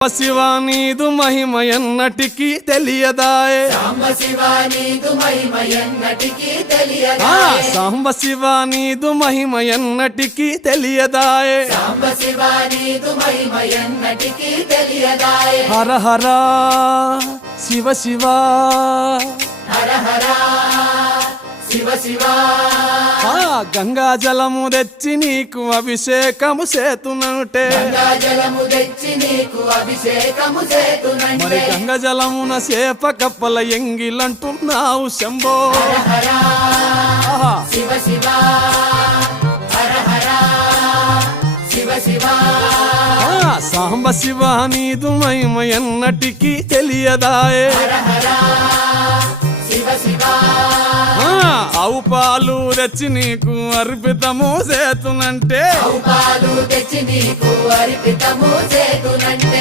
శివ నీదు మహిమ ఎన్నటికీ తెలియదాయే సాంబ శివ నీదు మహిమ ఎన్నటికీ తెలియదాయే సాంబ శివ నీదు మహిమ ఎన్నటికీ తెలియదాయే సాంబ శివ నీదు మహిమ ఎన్నటికీ తెలియదాయే హర హర శివ శివ హర హర శివ శివ గంగా జలము తెచ్చి నీకు అభిషేకము చేతునంటే గంగా జలము తెచ్చి నీకు అభిషేకము మరి చేతునంటే గంగా జలమున చేప కప్పల ఎంగిలంటున్నావు శంభో హర ఆహా. శివ శివ హర హర శివ శివ సాంబ శివ నీదు మహిమ ఎన్నటికీ తెలియదాయే హర హర శివ శివ ఆవు పాలు తెచ్చి నీకు అర్పితము చేతునంటే పాలు తెచ్చి నీకు అర్పితము చేతునంటే